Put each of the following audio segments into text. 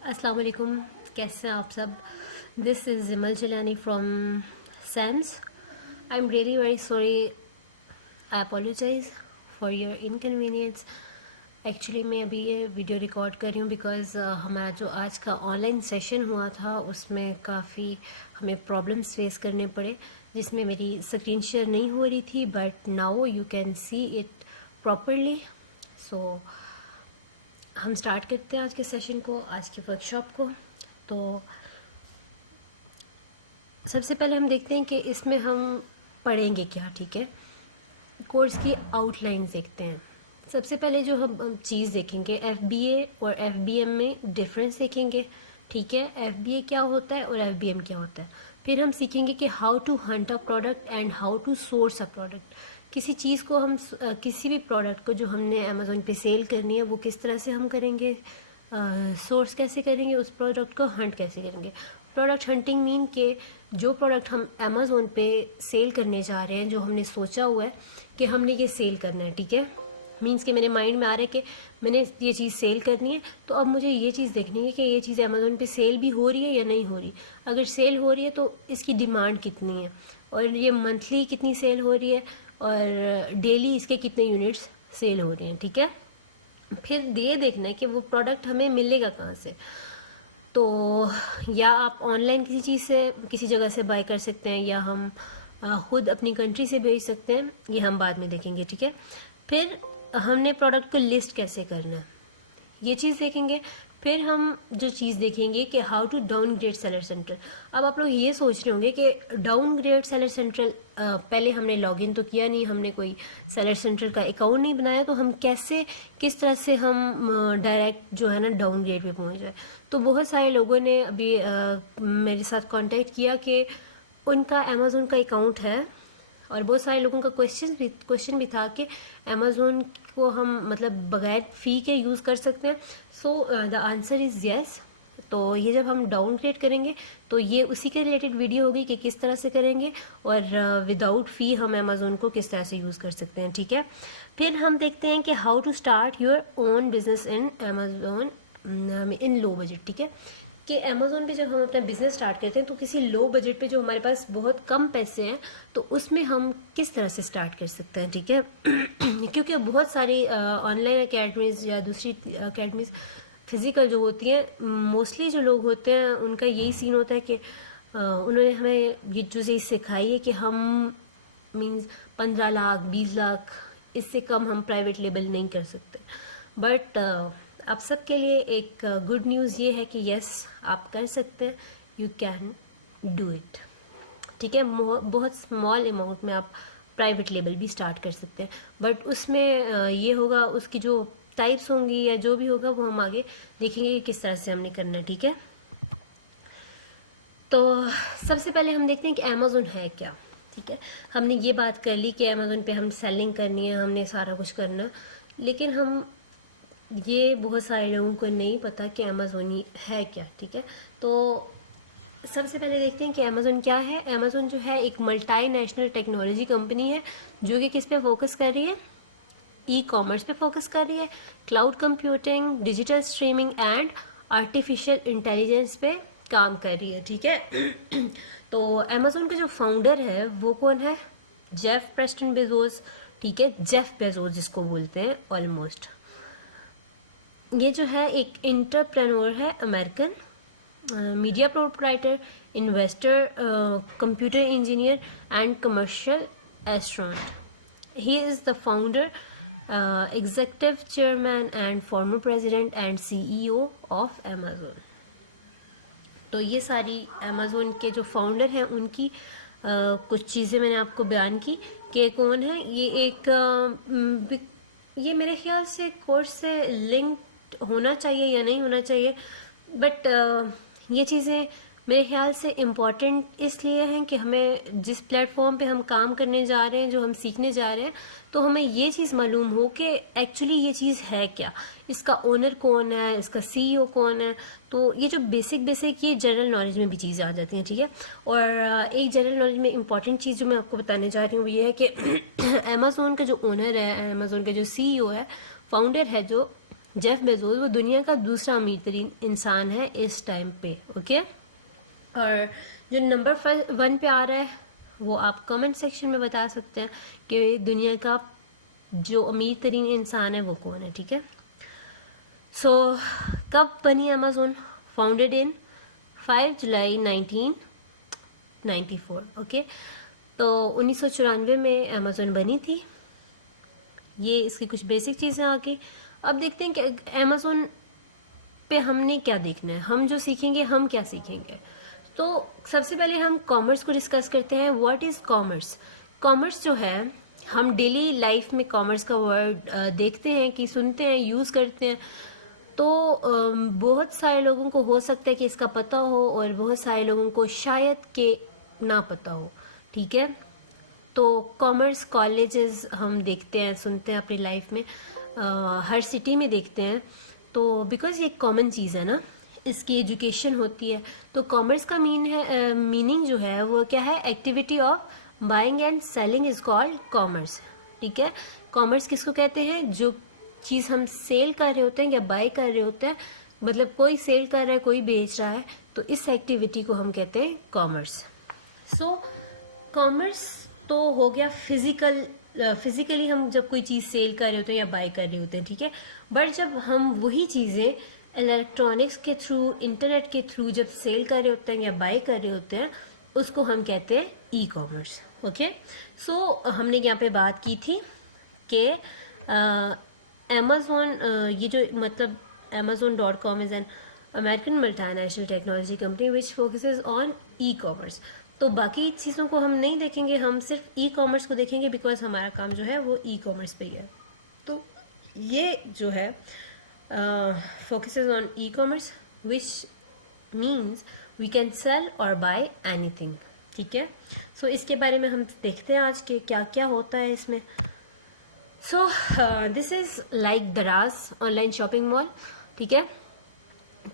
अस्सलाम वालेकुम, कैसे हैं आप सब। This is Jimal Jilani from Sense. I am really very sorry, I apologize for your inconvenience. Actually मैं अभी ये वीडियो रिकॉर्ड कर रही हूँ बिकॉज़ हमारा जो आज का ऑनलाइन सेशन हुआ था उसमें काफ़ी हमें प्रॉब्लम्स फेस करने पड़े, जिसमें मेरी स्क्रीन शेयर नहीं हो रही थी, but now you can see it properly. So हम स्टार्ट करते हैं आज के सेशन को, आज के वर्कशॉप को। तो सबसे पहले हम देखते हैं कि इसमें हम पढ़ेंगे क्या। ठीक है, कोर्स की आउटलाइन देखते हैं। सबसे पहले जो हम चीज़ देखेंगे, एफबीए और एफबीएम में डिफरेंस देखेंगे। ठीक है, एफबीए क्या होता है और एफबीएम क्या होता है। फिर हम सीखेंगे कि how to hunt a product and how to source a product. किसी चीज़ को हम किसी भी प्रोडक्ट को जो हमने अमेज़ोन पे सेल करनी है वो किस तरह से हम करेंगे, सोर्स कैसे करेंगे, उस प्रोडक्ट को हंट कैसे करेंगे। प्रोडक्ट हंटिंग मीन के जो प्रोडक्ट हम अमेज़ोन पे सेल करने जा रहे हैं, जो हमने सोचा हुआ है कि हमने ये सेल करना है, ठीक है, मीन्स कि मेरे माइंड में आ रहा है कि मैंने ये चीज़ सेल करनी है, तो अब मुझे ये चीज़ देखनी है कि ये चीज़ अमेज़ोन पे सेल भी हो रही है या नहीं हो रही। अगर सेल हो रही है तो इसकी डिमांड कितनी है, और ये मंथली कितनी सेल हो रही है, और डेली इसके कितने यूनिट्स सेल हो रहे हैं। ठीक है, फिर ये देखना है कि वो प्रोडक्ट हमें मिलेगा कहाँ से। तो या आप ऑनलाइन किसी चीज़ से किसी जगह से बाय कर सकते हैं, या हम खुद अपनी कंट्री से भेज सकते हैं, ये हम बाद में देखेंगे। ठीक है, फिर हमने प्रोडक्ट को लिस्ट कैसे करना है ये चीज़ देखेंगे। फिर हम जो चीज़ देखेंगे कि how to downgrade seller central. अब आप लोग ये सोच रहे होंगे कि डाउनग्रेड सेलर सेंट्रल, पहले हमने लॉगिन तो किया नहीं, हमने कोई सेलर सेंट्रल का अकाउंट नहीं बनाया, तो हम कैसे, किस तरह से हम डायरेक्ट जो है ना डाउनग्रेड पे पहुंच जाए। तो बहुत सारे लोगों ने अभी मेरे साथ कांटेक्ट किया कि उनका अमेज़ोन का अकाउंट है, और बहुत सारे लोगों का क्वेश्चन भी था कि अमेज़ोन को हम मतलब बगैर फ़ी के यूज़ कर सकते हैं। So the answer is yes. तो ये जब हम डाउनग्रेड करेंगे तो ये उसी के रिलेटेड वीडियो होगी कि किस तरह से करेंगे, और विदाउट फ़ी हम अमेज़ोन को किस तरह से यूज़ कर सकते हैं। ठीक है, फिर हम देखते हैं कि how to start your own business in Amazon in low budget. ठीक है, कि अमेज़ोन पे जब हम अपना बिज़नेस स्टार्ट करते हैं तो किसी लो बजट पे जो हमारे पास बहुत कम पैसे हैं, तो उसमें हम किस तरह से स्टार्ट कर सकते हैं। ठीक है, क्योंकि बहुत सारी ऑनलाइन अकेडमीज़ या दूसरी अकेडमीज़ फिज़िकल जो होती हैं, मोस्टली जो लोग होते हैं उनका यही सीन होता है कि उन्होंने हमें ये जो चीज़ सिखाई है कि हम मीन्स 15 लाख 20 लाख, इससे कम हम प्राइवेट लेबल नहीं कर सकते। बट आप सबके लिए एक गुड न्यूज़ ये है कि यस, आप कर सकते हैं, यू कैन डू इट। ठीक है, बहुत स्मॉल अमाउंट में आप प्राइवेट लेबल भी स्टार्ट कर सकते हैं, बट उसमें ये होगा, उसकी जो टाइप्स होंगी या जो भी होगा वो हम आगे देखेंगे कि किस तरह से हमने करना है। ठीक है, तो सबसे पहले हम देखते हैं कि अमेज़ोन है क्या। ठीक है, हमने ये बात कर ली कि अमेज़ोन पे हम सेलिंग करनी है, हमने सारा कुछ करना है, लेकिन हम ये बहुत सारे लोगों को नहीं पता कि अमेज़ोन ही है क्या। ठीक है, तो सबसे पहले देखते हैं कि अमेज़ोन क्या है। अमेज़ोन जो है एक मल्टी नेशनल टेक्नोलॉजी कंपनी है, जो कि किस पे फोकस कर रही है, ई कॉमर्स पे फोकस कर रही है, cloud computing, digital streaming and artificial intelligence पे काम कर रही है। ठीक है, तो अमेज़ोन का जो फाउंडर है वो कौन है, जेफ प्रेस्टन बेजोस। ठीक है, जेफ बेजोस जिसको बोलते हैं ऑलमोस्ट, ये जो है एक इंटरप्रेन्योर है, American, media proprietor, investor, computer engineer and commercial astronaut. He is the founder, executive chairman and former president and CEO of Amazon. तो ये सारी अमेज़ोन के जो फाउंडर हैं उनकी कुछ चीज़ें मैंने आपको बयान की कि कौन है ये। ये मेरे ख्याल से कोर्स से लिंक्ड होना चाहिए या नहीं होना चाहिए, बट ये चीज़ें मेरे ख्याल से इम्पॉर्टेंट इसलिए हैं कि हमें जिस प्लेटफॉर्म पे हम काम करने जा रहे हैं, जो हम सीखने जा रहे हैं, तो हमें ये चीज़ मालूम हो कि एक्चुअली ये चीज़ है क्या, इसका ओनर कौन है, इसका सीईओ कौन है। तो ये जो बेसिक ये जनरल नॉलेज में भी चीज़ें आ जाती हैं। ठीक है, और एक जनरल नॉलेज में इम्पॉर्टेंट चीज़ जो मैं आपको बताने जा रही हूँ वो ये है कि अमेज़ोन का जो ओनर है, अमेज़ोन का जो सीईओ है, फाउंडर है, जो जेफ बेजोस वो दुनिया का दूसरा अमीर तरीन इंसान है इस टाइम पे, ओके। और जो नंबर 1 पे आ रहा है वो आप कमेंट सेक्शन में बता सकते हैं कि दुनिया का जो अमीर तरीन इंसान है वो कौन है, ठीक है। सो कब बनी Amazon? Founded in 5 July 1994, okay. तो 1994 में अमेजोन बनी थी। ये इसकी कुछ बेसिक चीज़ें आ गई। अब देखते हैं कि अमेजोन पे हमने क्या देखना है, हम जो सीखेंगे हम क्या सीखेंगे। तो सबसे पहले हम कॉमर्स को डिस्कस करते हैं। What is commerce? कॉमर्स जो है, हम डेली लाइफ में कॉमर्स का वर्ड देखते हैं कि सुनते हैं, यूज़ करते हैं। तो बहुत सारे लोगों को हो सकता है कि इसका पता हो और बहुत सारे लोगों को शायद के ना पता हो, ठीक है। तो कॉमर्स कॉलेजेस हम देखते हैं, सुनते हैं अपनी लाइफ में, हर सिटी में देखते हैं। तो बिकॉज ये कॉमन चीज़ है ना, इसकी एजुकेशन होती है। तो कॉमर्स का मीनिंग जो है वो क्या है? Activity of buying and selling is called commerce, ठीक है। कॉमर्स किसको कहते हैं? जो चीज़ हम सेल कर रहे होते हैं या बाय कर रहे होते हैं, मतलब कोई सेल कर रहा है, कोई बेच रहा है, तो इस एक्टिविटी को हम कहते हैं कॉमर्स। सो कॉमर्स तो हो गया फिजिकली हम जब कोई चीज़ सेल कर रहे होते हैं या बाय कर रहे होते हैं, ठीक है। बट जब हम वही चीज़ें इलेक्ट्रॉनिक्स के थ्रू, इंटरनेट के थ्रू जब सेल कर रहे होते हैं या बाय कर रहे होते हैं, उसको हम कहते हैं ई कॉमर्स, ओके। सो हमने यहाँ पे बात की थी कि अमेजोन, ये जो मतलब Amazon.com is an American multinational technology company which focuses on e commerce. तो बाकी चीज़ों को हम नहीं देखेंगे, हम सिर्फ ई कॉमर्स को देखेंगे बिकॉज हमारा काम जो है वो ई कॉमर्स पे ही है। तो ये जो है focuses on e commerce which means we can sell और बाय एनीथिंग, ठीक है। सो इसके बारे में हम देखते हैं आज के क्या क्या होता है इसमें। सो दिस इज़ लाइक दराज ऑनलाइन शॉपिंग मॉल, ठीक है।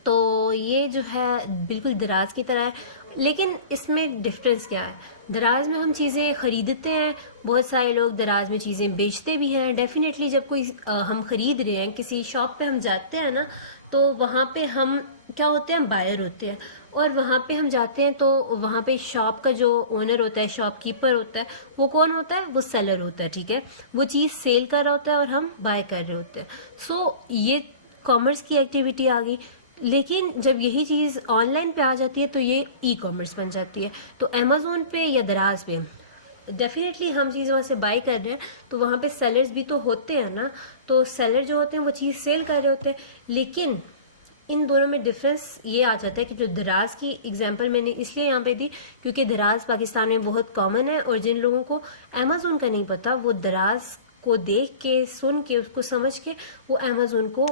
तो ये जो है बिल्कुल दराज की तरह है, लेकिन इसमें डिफरेंस क्या है? दराज में हम चीज़ें ख़रीदते हैं, बहुत सारे लोग दराज में चीज़ें बेचते भी हैं। डेफिनेटली जब कोई हम ख़रीद रहे हैं, किसी शॉप पे हम जाते हैं ना, तो वहाँ पे हम क्या होते हैं? बायर होते हैं। और वहाँ पे हम जाते हैं तो वहाँ पे शॉप का जो ओनर होता है, शॉपकीपर होता है, वो कौन होता है? वो सेलर होता है, ठीक है। वो चीज़ सेल कर रहा होता है और हम बाय कर रहे होते हैं। सो ये कॉमर्स की एक्टिविटी आ गई। लेकिन जब यही चीज़ ऑनलाइन पे आ जाती है तो ये ई कॉमर्स बन जाती है। तो अमेज़ोन पे या दराज पे डेफिनेटली हम चीज़ वहाँ से बाई कर रहे हैं, तो वहाँ पे सेलर्स भी तो होते हैं ना। तो सेलर जो होते हैं वो चीज़ सेल कर रहे होते हैं। लेकिन इन दोनों में डिफरेंस ये आ जाता है कि जो दराज की एग्जांपल मैंने इसलिए यहाँ पे दी क्योंकि दराज पाकिस्तान में बहुत कॉमन है, और जिन लोगों को अमेज़ोन का नहीं पता वो दराज को देख के, सुन के, उसको समझ के वो अमेज़ोन को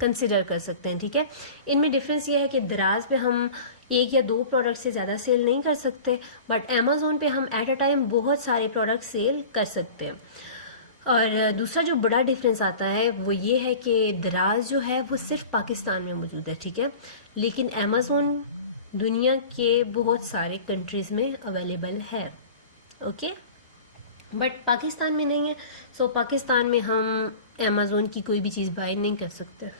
कंसिडर कर सकते हैं, ठीक है। इनमें डिफरेंस ये है कि दराज पे हम एक या दो प्रोडक्ट से ज़्यादा सेल नहीं कर सकते, बट अमेज़ोन पे हम एट अ टाइम बहुत सारे प्रोडक्ट सेल कर सकते हैं। और दूसरा जो बड़ा डिफरेंस आता है वो ये है कि दराज जो है वो सिर्फ पाकिस्तान में मौजूद है, ठीक है। लेकिन अमेज़ोन दुनिया के बहुत सारे कंट्रीज़ में अवेलेबल है, ओके। बट पाकिस्तान में नहीं है। सो पाकिस्तान में हम अमेज़ोन की कोई भी चीज़ बाय नहीं कर सकते।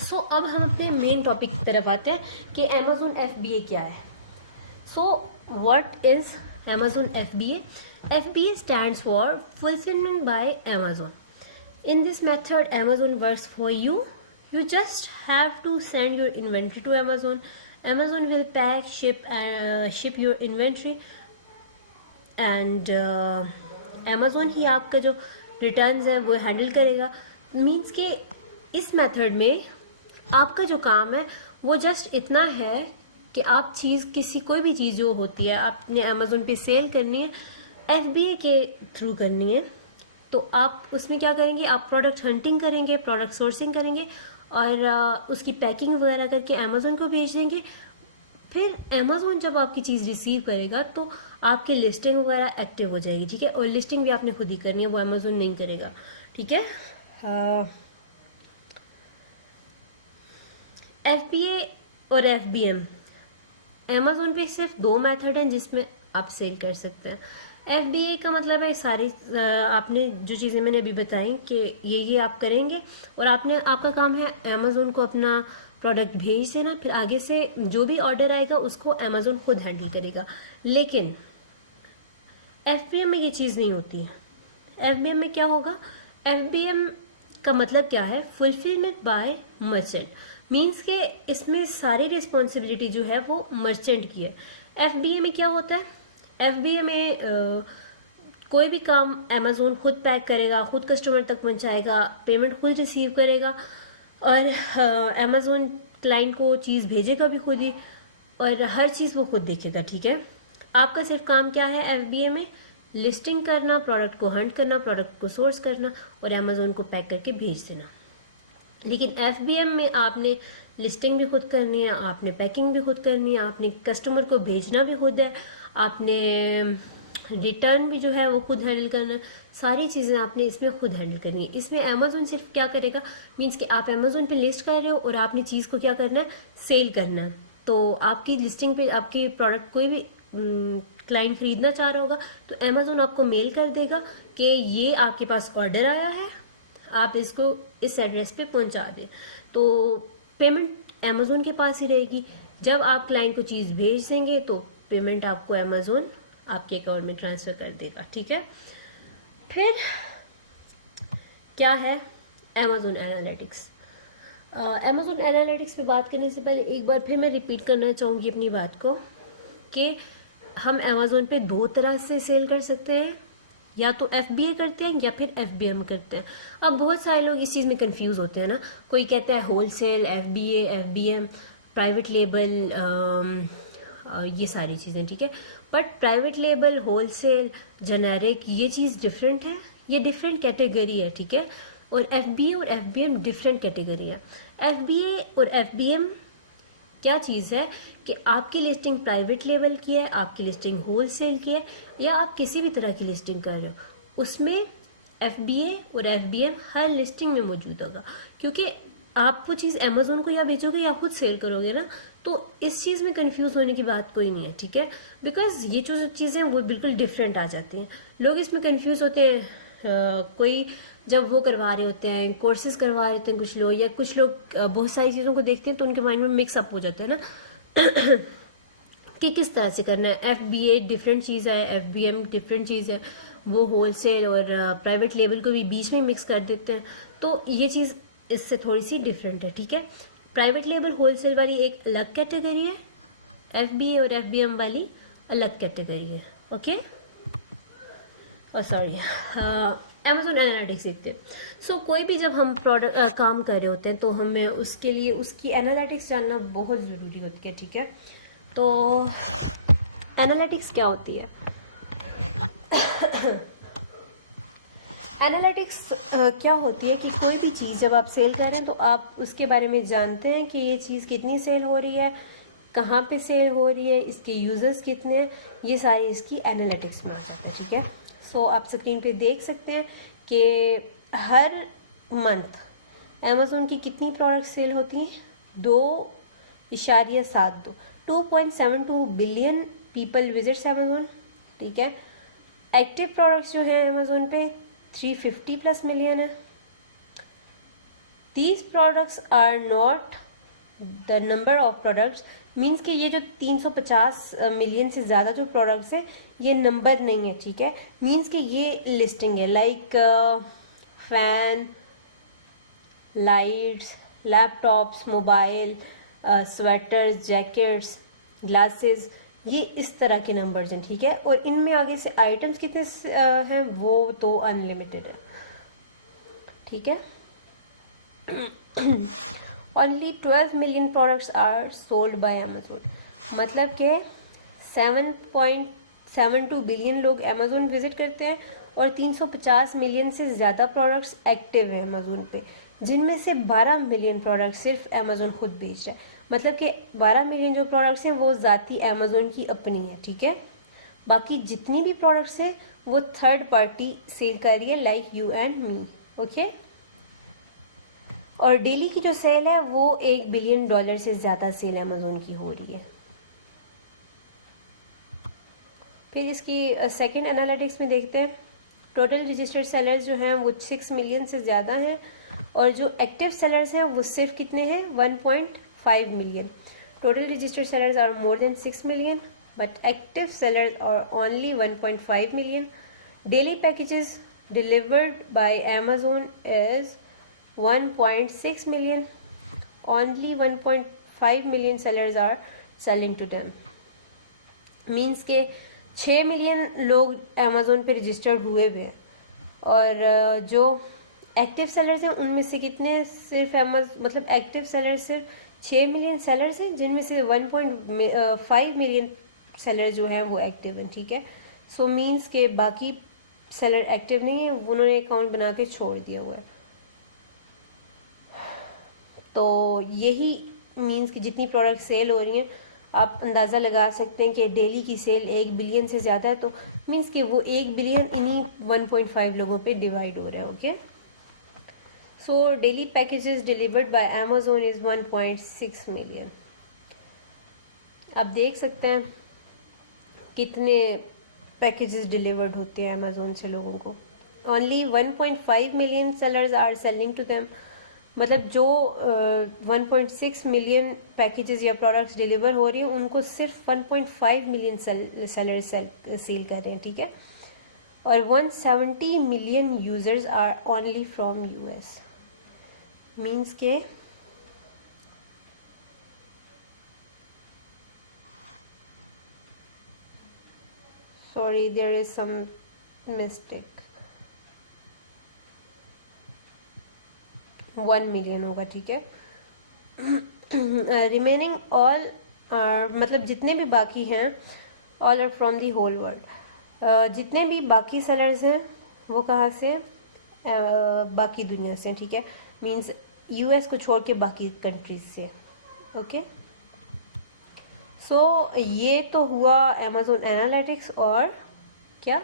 सो अब हम अपने मेन टॉपिक की तरफ आते हैं कि अमेज़ोन FBA क्या है। So what is Amazon FBA? FBA stands for Fulfillment by Amazon. In this method, Amazon works for you. You just have to send your inventory to Amazon. Amazon will pack, ship your inventory, and Amazon ही आपका जो returns है वो handle करेगा। Means कि इस method में आपका जो काम है वो जस्ट इतना है कि आप कोई भी चीज़ जो होती है आपने अमेज़ोन पे सेल करनी है, FBA के थ्रू करनी है। तो आप उसमें क्या करेंगे? आप प्रोडक्ट हंटिंग करेंगे, प्रोडक्ट सोर्सिंग करेंगे, और उसकी पैकिंग वगैरह करके अमेज़ोन को भेज देंगे। फिर अमेज़ोन जब आपकी चीज़ रिसीव करेगा तो आपकी लिस्टिंग वगैरह एक्टिव हो जाएगी, ठीक है। और लिस्टिंग भी आपने खुद ही करनी है, वो अमेज़ोन नहीं करेगा, ठीक है। FBA और FBM, अमेज़ोन पे सिर्फ दो मेथड हैं जिसमें आप सेल कर सकते हैं। FBA का मतलब है सारी आपने जो चीज़ें मैंने अभी बताई कि ये आप करेंगे और आपका काम है अमेज़ोन को अपना प्रोडक्ट भेज देना, फिर आगे से जो भी ऑर्डर आएगा उसको अमेज़ोन खुद हैंडल करेगा। लेकिन FBM में ये चीज़ नहीं होती है। FBM में क्या होगा, FBM का मतलब क्या है, फुलफिलमेंट बाय मर्चेंट, मीन्स के इसमें सारी रिस्पॉन्सिबिलिटी जो है वो मर्चेंट की है। FBA में क्या होता है, FBA में कोई भी काम अमेज़ोन खुद पैक करेगा, खुद कस्टमर तक पहुंचाएगा, पेमेंट खुद रिसीव करेगा और अमेज़ोन क्लाइंट को चीज़ भेजेगा भी खुद ही और हर चीज़ वो खुद देखेगा, ठीक है। आपका सिर्फ काम क्या है FBA में, लिस्टिंग करना, प्रोडक्ट को हंट करना, प्रोडक्ट को सोर्स करना और अमेज़ोन को पैक करके भेज देना। लेकिन FBM में आपने लिस्टिंग भी खुद करनी है, आपने पैकिंग भी खुद करनी है, आपने कस्टमर को भेजना भी खुद है, आपने रिटर्न भी जो है वो खुद हैंडल करना है, सारी चीज़ें आपने इसमें खुद हैंडल करनी है। इसमें अमेज़ोन सिर्फ क्या करेगा, मीन्स कि आप अमेज़ोन पे लिस्ट कर रहे हो और आपने चीज़ को क्या करना है, सेल करना है। तो आपकी लिस्टिंग पे आपकी प्रोडक्ट कोई भी क्लाइंट खरीदना चाह रहा होगा तो अमेज़ोन आपको मेल कर देगा कि ये आपके पास ऑर्डर आया है, आप इसको इस एड्रेस पे पहुंचा दें। तो पेमेंट अमेज़ोन के पास ही रहेगी। जब आप क्लाइंट को चीज़ भेज देंगे तो पेमेंट आपको अमेज़ोन आपके अकाउंट में ट्रांसफ़र कर देगा, ठीक है। फिर क्या है अमेज़ोन एनालिटिक्स। अमेज़ोन एनालिटिक्स पे बात करने से पहले एक बार फिर मैं रिपीट करना चाहूँगी अपनी बात को कि हम अमेज़ोन पे दो तरह से सेल कर सकते हैं, या तो FBA करते हैं या फिर FBM करते हैं। अब बहुत सारे लोग इस चीज़ में कंफ्यूज होते हैं ना, कोई कहता है wholesale, FBA, FBM, private label, ये सारी चीज़ें, ठीक है। But private label, wholesale, generic, ये चीज़ डिफरेंट है, ये डिफरेंट कैटेगरी है, ठीक है। और FBA और FBM डिफरेंट कैटेगरी है। FBA और FBM क्या चीज़ है कि आपकी लिस्टिंग प्राइवेट लेवल की है, आपकी लिस्टिंग होलसेल की है, या आप किसी भी तरह की लिस्टिंग कर रहे हो, उसमें FBA और FBM हर लिस्टिंग में मौजूद होगा। क्योंकि आप वो चीज़ अमेज़ोन को या बेचोगे या खुद सेल करोगे ना, तो इस चीज़ में कंफ्यूज होने की बात कोई नहीं है, ठीक है। बिकॉज ये जो चीज़ें वो बिल्कुल डिफरेंट आ जाती हैं। लोग इसमें कंफ्यूज होते हैं, कोई जब वो करवा रहे होते हैं, कोर्सेज करवा रहे होते हैं कुछ लोग, या कुछ लोग बहुत सारी चीज़ों को देखते हैं तो उनके माइंड में मिक्सअप हो जाता है ना कि किस तरह से करना है। FBA डिफरेंट चीज़ है, FBM डिफरेंट चीज़ है, वो होलसेल और प्राइवेट लेवल को भी बीच में मिक्स कर देते हैं। तो ये चीज़ इससे थोड़ी सी डिफरेंट है, ठीक है। प्राइवेट लेबल होलसेल वाली एक अलग कैटेगरी है, FBA और FBM वाली अलग कैटेगरी है, ओके। और सॉरी, अमेज़ोन एनालिटिक्स देखते हैं। सो कोई भी जब हम प्रोडक्ट काम कर रहे होते हैं तो हमें उसके लिए उसकी एनालिटिक्स जानना बहुत ज़रूरी होती है, ठीक है। तो एनालिटिक्स क्या होती है? एनालिटिक्स क्या होती है कि कोई भी चीज़ जब आप सेल कर रहे हैं तो आप उसके बारे में जानते हैं कि ये चीज़ कितनी सेल हो रही है, कहाँ पे सेल हो रही है, इसके यूज़र्स कितने हैं, ये सारी इसकी एनालिटिक्स में आ जाता है, ठीक है। सो आप स्क्रीन पे देख सकते हैं कि हर मंथ अमेज़ोन की कितनी प्रोडक्ट सेल होती हैं, 2.72 2.72 बिलियन पीपल विजिट्स अमेज़ोन, ठीक है। एक्टिव प्रोडक्ट्स जो हैं अमेज़ोन पे 350 प्लस मिलियन है। These products are not the number of products, means कि ये जो 350 मिलियन से ज़्यादा जो प्रोडक्ट्स हैं ये नंबर नहीं है, ठीक है। मीन्स कि ये लिस्टिंग है, like fan, lights, laptops, mobile, sweaters, jackets, glasses, ये इस तरह के नंबर्स हैं, ठीक है। और इनमें आगे से आइटम्स कितने हैं वो तो अनलिमिटेड है, ठीक है। Only 12 million products are sold by Amazon, मतलब कि 7.72 बिलियन लोग अमेज़ोन विजिट करते हैं और 350 मिलियन से ज़्यादा प्रोडक्ट्स एक्टिव हैं अमेज़ोन पे, जिनमें से 12 मिलियन प्रोडक्ट्स सिर्फ अमेज़ोन खुद बेच रहा है। मतलब कि 12 मिलियन जो प्रोडक्ट्स हैं वो ज़ाती अमेज़ोन की अपनी है, ठीक है। बाकी जितनी भी प्रोडक्ट्स हैं वो थर्ड पार्टी सेल कर रही है, like you and me, okay. और डेली की जो सेल है वो $1 बिलियन से ज़्यादा सेल अमेज़ोन की हो रही है। फिर इसकी सेकंड एनालिटिक्स में देखते हैं, टोटल रजिस्टर्ड सेलर्स जो हैं वो 6 मिलियन से ज़्यादा हैं, और जो एक्टिव सेलर्स हैं वो सिर्फ कितने हैं, 1.5 million. Total registered sellers are more than 6 million, but active sellers are only 1.5 million. Daily packages delivered by Amazon is 1.6 million. Only 1.5 million sellers are selling to them. Means के 6 million लोग Amazon पे registered हुए हुए हैं, और जो active sellers हैं उनमें से कितने, सिर्फ मतलब एक्टिव सेलर्स सिर्फ 6 मिलियन सेलर्स हैं, जिनमें से 1.5 मिलियन सेलर जो हैं वो एक्टिव हैं. ठीक है, सो मीन्स के बाकी सेलर एक्टिव नहीं है, उन्होंने अकाउंट बना के छोड़ दिया हुआ है. तो यही मीन्स कि जितनी प्रोडक्ट सेल हो रही हैं, आप अंदाज़ा लगा सकते हैं कि डेली की सेल 1 बिलियन से ज़्यादा है, तो मीन्स कि वो 1 बिलियन इन्हीं 1.5 लोगों पे डिवाइड हो रहा है. Okay, so daily packages delivered by Amazon is 1.6 million. आप देख सकते हैं कितने पैकेजेस डिलीवर्ड होते हैं अमेज़ोन से लोगों को. Only 1.5 million sellers are selling to them. मतलब जो 1.6 मिलियन पैकेजेस या प्रोडक्ट्स डिलीवर हो रही हैं, उनको सिर्फ 1.5 मिलियन सेलर्स सेल कर रहे हैं. ठीक है, और 170 million users are only from US. Means के sorry, there is some mistake. 1 million होगा. ठीक है, रिमेनिंग ऑल मतलब जितने भी बाकी हैं, all are from the whole world. जितने भी बाकी सेलर्स हैं वो कहाँ से, बाकी दुनिया से. ठीक है, मीन्स यूएस को छोड़ के बाकी कंट्रीज से. ओके, सो ये तो हुआ अमेज़ोन एनालिटिक्स. और क्या,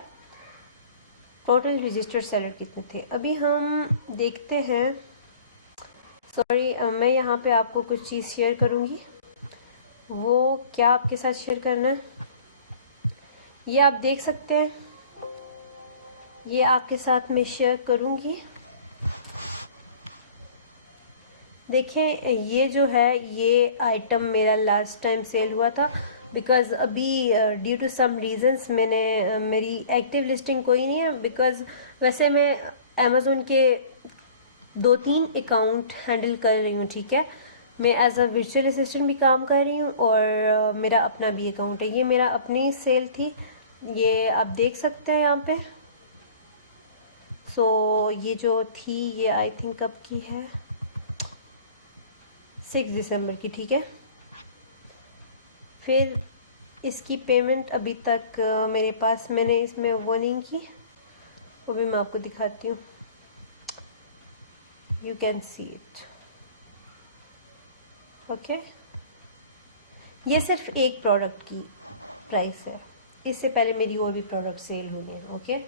टोटल रजिस्टर्ड सेलर कितने थे. अभी हम देखते हैं, सॉरी मैं यहाँ पे आपको कुछ चीज़ शेयर करूँगी. वो क्या आपके साथ शेयर करना है, ये आप देख सकते हैं, ये आपके साथ मैं शेयर करूँगी. देखें, ये जो है ये आइटम मेरा लास्ट टाइम सेल हुआ था, बिकॉज़ अभी ड्यू टू सम रीज़न्स मैंने मेरी एक्टिव लिस्टिंग कोई नहीं है. बिकॉज़ वैसे मैं अमेज़ोन के 2-3 अकाउंट हैंडल कर रही हूँ. ठीक है, मैं एज अ वर्चुअल असिस्टेंट भी काम कर रही हूँ, और मेरा अपना भी अकाउंट है. ये मेरा अपनी सेल थी, ये आप देख सकते हैं यहाँ पे. सो ये जो थी ये आई थिंक कब की है, 6 दिसंबर की. ठीक है, फिर इसकी पेमेंट अभी तक मेरे पास, मैंने इसमें वो नहीं की, वो भी मैं आपको दिखाती हूँ. You can see it. Okay, ये सिर्फ एक प्रोडक्ट की प्राइस है, इससे पहले मेरी और भी प्रोडक्ट सेल हुई हैं. Okay,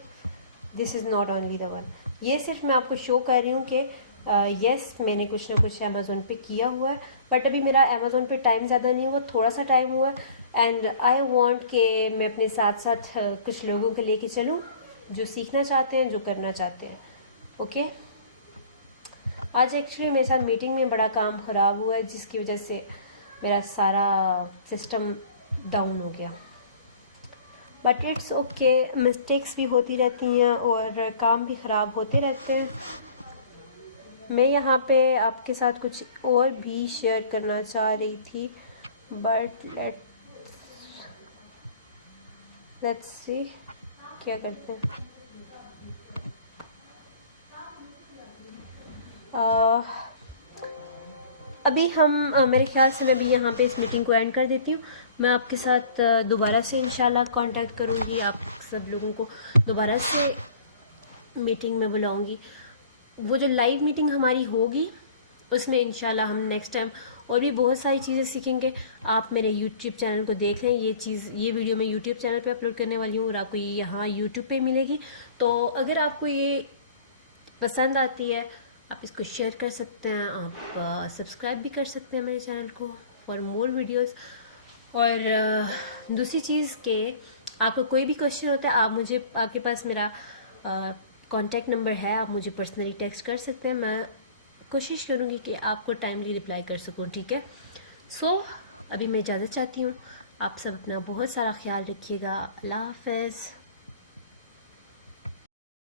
this is not only the one. ये सिर्फ मैं आपको शो कर रही हूँ कि यस मैंने कुछ ना कुछ अमेज़ोन पे किया हुआ है, बट अभी मेरा अमेज़ोन पे टाइम ज़्यादा नहीं हुआ, थोड़ा सा टाइम हुआ. एंड आई वांट कि मैं अपने साथ साथ कुछ लोगों को लेके चलूँ जो सीखना चाहते हैं, जो करना चाहते हैं. ओके, आज एक्चुअली मेरे साथ मीटिंग में बड़ा काम ख़राब हुआ है, जिसकी वजह से मेरा सारा सिस्टम डाउन हो गया. बट इट्स ओके, मिस्टेक्स भी होती रहती हैं और काम भी ख़राब होते रहते हैं. मैं यहाँ पे आपके साथ कुछ और भी शेयर करना चाह रही थी, बट लेट्स सी क्या करते हैं. अभी हम मेरे ख्याल से मैं भी यहाँ पे इस मीटिंग को एंड कर देती हूँ. मैं आपके साथ दोबारा से इंशाल्लाह कांटेक्ट करूँगी, आप सब लोगों को दोबारा से मीटिंग में बुलाऊँगी. वो जो लाइव मीटिंग हमारी होगी उसमें इंशाल्लाह हम नेक्स्ट टाइम और भी बहुत सारी चीज़ें सीखेंगे. आप मेरे यूट्यूब चैनल को देख लें, ये वीडियो मैं यूट्यूब चैनल पे अपलोड करने वाली हूँ और आपको ये यहाँ यूट्यूब पे मिलेगी. तो अगर आपको ये पसंद आती है आप इसको शेयर कर सकते हैं, आप सब्सक्राइब भी कर सकते हैं मेरे चैनल को फॉर मोर वीडियोस. और दूसरी चीज़ के आपको कोई भी क्वेश्चन होता है, आप मुझे, आपके पास मेरा कॉन्टैक्ट नंबर है, आप मुझे पर्सनली टेक्स्ट कर सकते हैं। मैं कोशिश करूँगी कि आपको टाइमली रिप्लाई कर सकूँ, ठीक है। सो अभी मैं इजाज़त चाहती हूँ। आप सब अपना बहुत सारा ख्याल रखिएगा। अल्लाह हाफ़िज़।